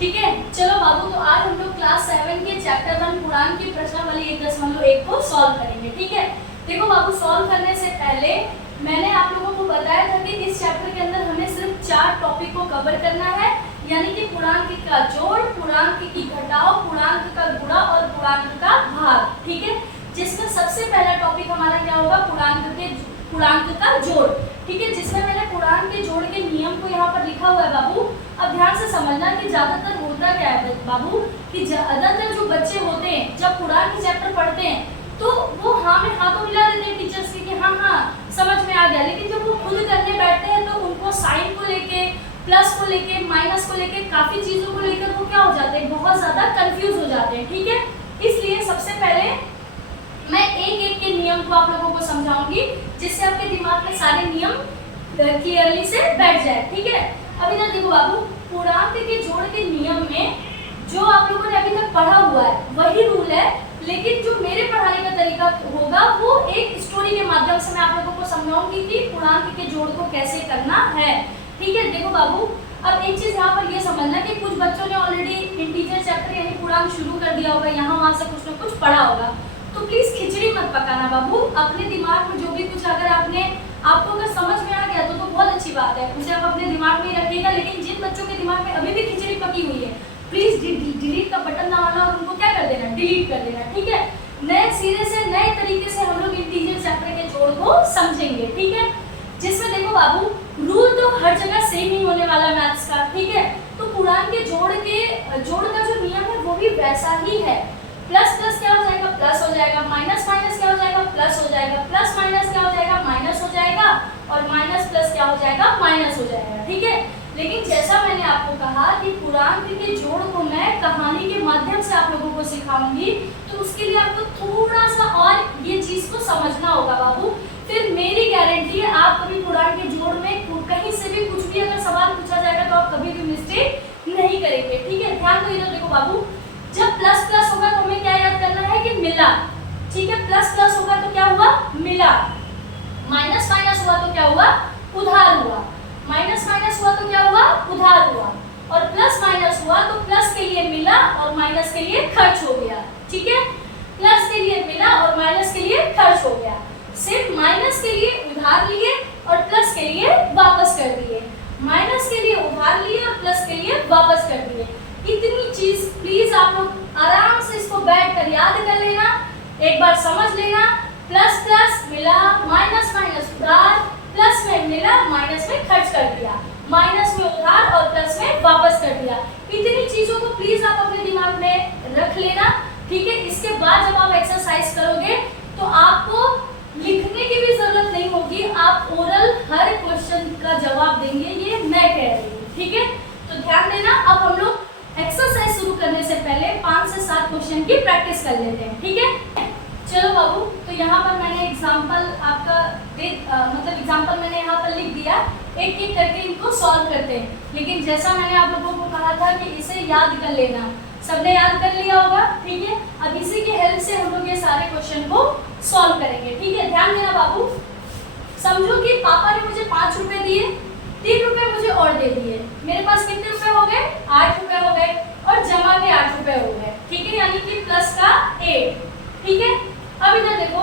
ठीक है। चलो बाबू, तो आज हम लोग क्लास 7 के चैप्टर 1 पुराण की प्रश्नावली 1.1 को सॉल्व करेंगे। ठीक है। देखो बाबू, सॉल्व करने से पहले मैंने आप लोगों को बताया था कि इस चैप्टर के अंदर हमें सिर्फ 4 टॉपिक को कवर करना है, यानी कि पूर्णांक का जोड़, पूर्णांक की घटाव, पूर्णांक का गुणा और पूर्णांक का भाग। ठीक है। जिसमें सबसे पहला टॉपिक हमारा क्या होगा, पूर्णांक का जोड़। ठीक है। जिसमें मैंने पूर्णांक के जोड़ के नियम को यहाँ पर लिखा हुआ है बाबू। अब ध्यान से समझना कि ज्यादातर होता क्या है बाबू, कि ज्यादातर जो बच्चे होते हैं जब पूर्णांक के चैप्टर पढ़ते हैं तो वो हाँ में हाँ तो मिला देते हैं टीचर्स की कि हाँ हाँ समझ में आ गया, लेकिन जब वो खुद करने बैठते हैं तो उनको साइन को लेके, प्लस को लेके, माइनस को लेके, काफी चीजों को लेकर वो क्या हो जाते हैं, बहुत ज्यादा कंफ्यूज हो जाते हैं। ठीक है। इसलिए सबसे पहले मैं एक एक के नियम को आप लोगों को समझाऊंगी, जिससे आपके दिमाग में सारे नियम क्लियरली से बैठ जाए। ठीक है। अब इधर देखो बाबू, पूर्णांक के जोड़ के नियम में जो आप लोगों ने अभी तक पढ़ा हुआ है वही रूल है, लेकिन जो मेरे पढ़ाने का तरीका होगा वो एक स्टोरी के माध्यम से मैं आप लोगों को समझाऊंगी कि पूर्णांक के जोड़ को कैसे करना है। ठीक है। देखो बाबू, अब एक चीज यहाँ पर ये समझना कि कुछ बच्चों ने ऑलरेडी इंटीजर चैप्टर यानी पूर्णांक शुरू कर दिया होगा, यहाँ वहाँ से कुछ न कुछ पढ़ा होगा, तो प्लीज खिचड़ी मत पकाना बाबू। अपने दिमाग में जो भी कुछ अगर आपको अगर समझ में आ गया तो बहुत अच्छी बात है, उसे आप अपने दिमाग में ही रखिएगा। लेकिन जिन बच्चों के दिमाग में अभी भी खिचड़ी पकी हुई है, प्लीज डिलीट का बटन दबाना और उनको क्या कर देना, डिलीट कर देना। ठीक है। नए सिरे से नए तरीके से हम लोग इंटीजर चैप्टर के जोड़ को समझेंगे। ठीक है। जिसमें देखो बाबू, रूल तो हर जगह सेम ही होने वाला मैथ्स का। ठीक है। तो पूर्णांक के जोड़ का जो नियम है वो भी वैसा ही है। प्लस प्लस क्या हो जाएगा, प्लस हो जाएगा, माइनस माइनस क्या हो जाएगा, प्लस हो जाएगा, प्लस माइनस क्या हो जाएगा, माइनस हो जाएगा, और माइनस प्लस क्या हो जाएगा, माइनस हो जाएगा। ठीक है। लेकिन जैसा मैंने आपको कहा कि पूर्णांक के जोड़ को मैं कहानी के माध्यम से आप लोगों को सिखाऊंगी, तो उसके लिए आपको थोड़ा सा और ये चीज को समझना होगा बाबू। फिर मेरी गारंटी है आप कभी पूर्णांक के जोड़ में कहीं से भी कुछ भी अगर सवाल पूछा जाएगा तो आप कभी भी मिस्टेक नहीं करेंगे। ठीक है। ध्यान दो, इधर देखो बाबू, जब प्लस प्लस होगा तो हमें क्या याद करना है कि मिला। ठीक है। प्लस प्लस होगा तो क्या हुआ, मिला। माइनस माइनस हुआ तो क्या हुआ, उधार हुआ। माइनस माइनस हुआ तो क्या हुआ, उधार हुआ। और प्लस माइनस हुआ तो प्लस के लिए मिला और माइनस के लिए खर्च हो गया। ठीक है। प्लस के लिए मिला और माइनस के लिए खर्च हो गया। सिर्फ माइनस के लिए उधार लिए और प्लस के लिए वापस कर दिए, माइनस के लिए उधार लिए और प्लस के लिए वापस कर दिए। इतनी चीज प्लीज आप लोग आराम से इसको बैठ कर याद कर लेना, एक बार समझ लेना। प्लस प्लस मिला, माइनस माइनस उधार, प्लस में मिला, माइनस में खर्च कर दिया, माइनस में उधार और प्लस में वापस कर दिया। इतनी चीजों को प्लीज आप अपने दिमाग में रख लेना। ठीक है। इसके बाद जब आप एक्सरसाइज करोगे तो आपको लिखने की भी जरूरत नहीं होगी, आप ओरल हर क्वेश्चन का जवाब देंगे, ये मैं कह रही हूँ। ठीक है। तो ध्यान देना। अब हम लोग एक्सरसाइज शुरू करने से पहले 5 से 7 क्वेश्चन की प्रैक्टिस कर लेते हैं। ठीक है। चलो बाबू, तो यहाँ पर मैंने एग्जांपल आपका एग्जांपल मैंने यहाँ पर लिख दिया, एक एक करके इनको सॉल्व करते हैं। लेकिन जैसा मैंने आप लोगों को कहा था कि इसे याद कर लेना, सबने याद कर लिया होगा। ठीक है। अब इसी की हेल्प से हम लोग ये सारे क्वेश्चन को सॉल्व करेंगे। ठीक है। ध्यान देना बाबू, समझो कि पापा ने मुझे 5 रुपए दिए, 3 रुपए मुझे और दे दिए, मेरे पास कितने रुपए हो गए, 8 रुपए हो गए, और जमा के 8 रुपए हो गए। ठीक है। यानी कि प्लस का 8। ठीक है। अब इधर देखो,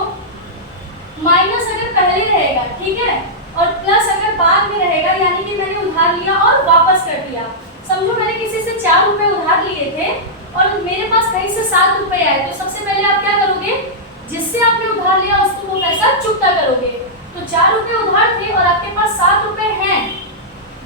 माइनस अगर पहले रहेगा, ठीक है, और प्लस अगर बाद में रहेगा, यानी कि मैंने उधार लिया और वापस कर दिया। समझो मैंने किसी से 4 रुपए उधार लिए थे और मेरे पास कहीं से 7 रुपए आए, तो सबसे पहले आप क्या करोगे, जिससे आपने उधार लिया उसको वो पैसा चुकता करोगे। तो 4 रुपए उधार थे और आपके पास 7 रुपए हैं,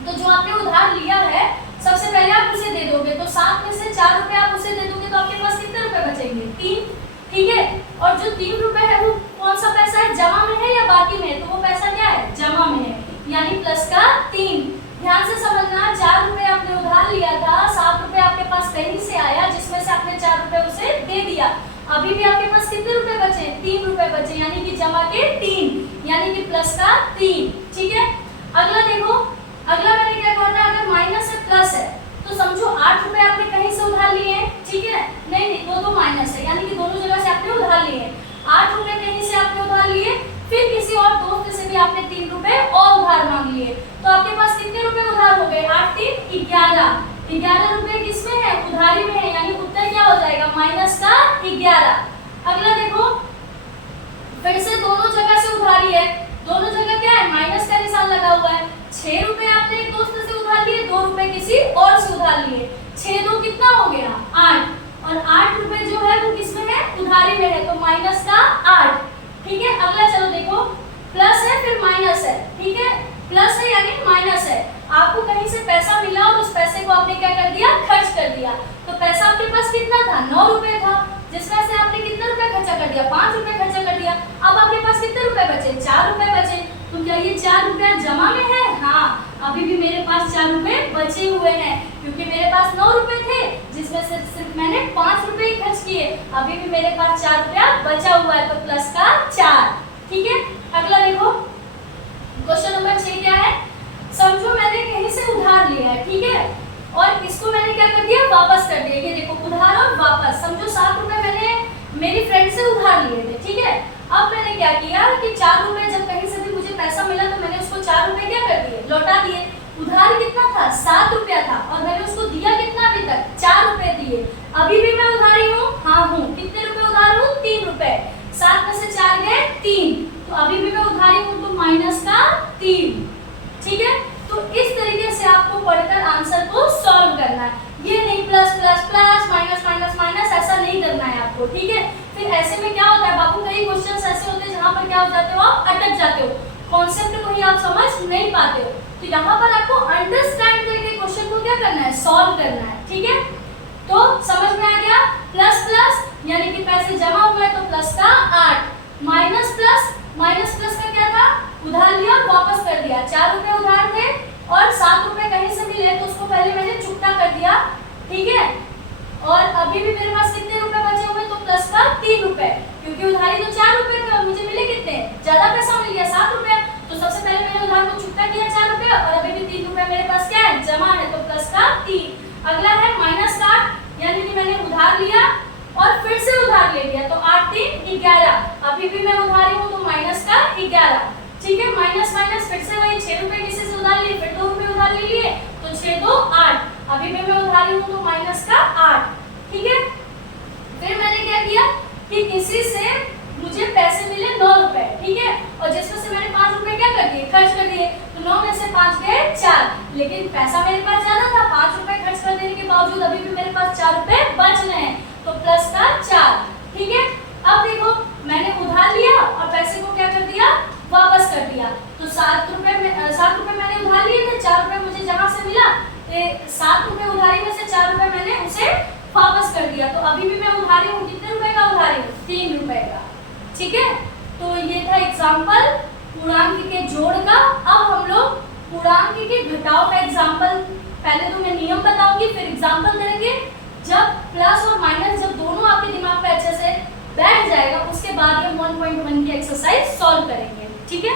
तो जो आपने उधार लिया है सबसे पहले आप उसे दे दोगे। तो 7 में से 4 रुपए आप उसे दे दोगे तो आपके पास कितने रुपए बचेंगे, 3। ठीक है। और जो 3 रुपए है वो कौन सा पैसा है, जमा में है या बाकी में है, तो वो पैसा क्या है, जमा में है, यानी प्लस का 3। ध्यान से समझना, 4 रुपए आपने उधार लिया था, 7 रुपए आपके पास कहीं से आया जिसमें से आपने 4 रुपए उसे दे दिया। अभी भी आपके पास कितने रुपए बचे, 3 रुपए बचे, यानी कि जमा के 3, यानी कि प्लस का 3। ठीक है। अगला देखो, अगला मैंने क्या कहा था, अगर माइनस है प्लस है तो समझो 8 रुपए आपने कहीं से उधार लिए हैं। ठीक है। नहीं, वो तो माइनस है, यानी कि दोनों जगह से आपने उधार लिए हैं। 8 रुपए कहीं से आपने उधार लिए, फिर किसी और दोस्त से भी आपने 3 रुपए और उधार मांग लिए, तो आपके पास कितने रुपए उधार हो गए, 8 3 11। 11 रुपए किसमें है, 11। अगला देखो, फिर से दोनों जगह से उधारी है, दोनों जगह क्या है, माइनस का निशान लगा हुआ है। 6 रुपए आपने एक दोस्त से उधार लिए, 2 रुपए किसी और से उधार लिए, 6 दो कितना हो गया 8, और 8 रुपए जो है वो किसमें है, उधारी में है, तो माइनस का 8। ठीक है, अगला चलो देखो, प्लस है फिर माइनस है, ठीक है, प्लस है यानी माइनस है। आपको कहीं से पैसा मिला और उस पैसे को आपने क्या कर दिया, खर्च कर दिया। तो पैसा आपके पास कितना था, 9 रुपए था, जिसमें से आपने कितना रुपए खर्चा कर दिया, 5 रुपए खर्चा कर दिया। अब आपके पास कितने रुपए बचे, 4 रुपए बचे। तो क्या ये 4 रुपया जमा में है, हाँ, अभी भी मेरे पास 4 रुपए बचे हुए हैं, क्योंकि मेरे पास 9 रुपए थे जिसमें से सिर्फ मैंने 5 रुपए ही खर्च किए, अभी भी मेरे पास 4 रुपया बचा हुआ है, तो प्लस का 4। ठीक है, अगला देखो, क्वेश्चन नंबर 6 क्या है, समझो मैंने कहीं से उधार लिया है, ठीक है, और इसको मैंने क्या कर दिया, वापस कर दिया। ये देखो, उधार और वापस। समझो 7 रुपए मैंने मेरी फ्रेंड से उधार लिए थे, ठीक है। अब मैंने क्या किया कि 4 रुपए जब कहीं से भी मुझे पैसा मिला तो मैंने उसको 4 रुपए क्या कर दिए, लौटा दिए। उधार कितना था, 7 रुपया था, और मैंने उसको दिया कितना अभी तक, 4 रुपए दिए। अभी भी मैं उधारी हूँ, हाँ हूँ। कितने रुपए उधार हूँ, 3 रुपए। 7 में से 4 गए 3, तो अभी भी मैं उधारी हूँ, तो माइनस का 3। ठीक है, तो इस तरीके से आपको पढ़कर आंसर को सॉल्व करना है। ये नहीं plus plus plus minus minus minus, ऐसा नहीं करना है आपको। ठीक है, फिर ऐसे में क्या होता है बाबू, कई क्वेश्चंस ऐसे होते हैं जहां पर क्या हो जाते हो, आप अटक जाते हो, कॉन्सेप्ट को ही आप समझ नहीं पाते हो। तो यहाँ पर आपको अंडरस्टैंड करके क्वेश्चन को क्या करना है, सॉल्व करना है। ठीक है, तो समझ में आ गया, प्लस प्लस यानी कि पैसे जमा हुए तो प्लस का 8, माइनस प्लस, माइनस प्लस का क्या था, उधार लिया वापस कर दिया। 4 रुपए उधार थे और 7 रुपए कहीं से मिले तो उसको पहले मैंने चुकता कर दिया। ठीक है, और अभी भी मेरे पास कितने रुपए बचे हुए, तो प्लस का 3 रुपए, क्योंकि उधारी तो 4 रुपए थे और मुझे मिले कितने, ज्यादा पैसा मिल गया 7 रुपए। तो सबसे पहले मैंने उधार को चुकता किया 4 रुपए, और अभी भी 3 रुपए मेरे पास क्या है, जमा है, तो प्लस का 3। अगला है माइनस का 8, यानी कि मैंने उधार लिया और फिर से उधार ले लिया, तो 8 3 11, अभी भी मैं उधारी हूँ, तो माइनस का 11। ठीक है, माइनस माइनस फिर से वही, 6 रुपए किसी से उधार लिए, फिर 2 रुपए उधार ले लिए, तो 6 2 8, अभी भी मैं उधारी हूँ, तो माइनस का 8। ठीक है, फिर मैंने क्या किया कि किसी से मुझे पैसे मिले 9 रुपए, ठीक है, और जिसमें से मैंने 5 रुपए क्या कर दिए, खर्च कर दिए, तो 9 में से 5 गए 4, लेकिन पैसा मेरे पास ज्यादा था, 5 रुपए खर्च कर देने के बावजूद अभी भी मेरे पास 4 रुपए बच रहे हैं, तो प्लस का 4। ठीक है, अब देखो मैंने उधार लिया और पैसे को क्या कर दिया, वापस कर दिया। तो 7 रुपए मैंने उधार लिए थे, 4 रुपए मुझे जहां से मिला, 7 रुपए उधारी में से 4 रुपए मैंने उसे वापस कर दिया, तो अभी भी मैं उधारी हूँ, कितने रुपए का उधारी हूँ, 3 रुपए का। ठीक है, तो ये था एग्जाम्पल पूर्णांक के जोड़ का। अब हम लोग पूर्णांक के घटाव का एग्जाम्पल, पहले तो मैं नियम बताऊंगी फिर एग्जाम्पल करेंगे। जब प्लस और माइनस जब दोनों आपके दिमाग पे अच्छे से बैठ जाएगा, उसके बाद हम 1.1 की एक्सरसाइज सॉल्व करेंगे। ठीक है।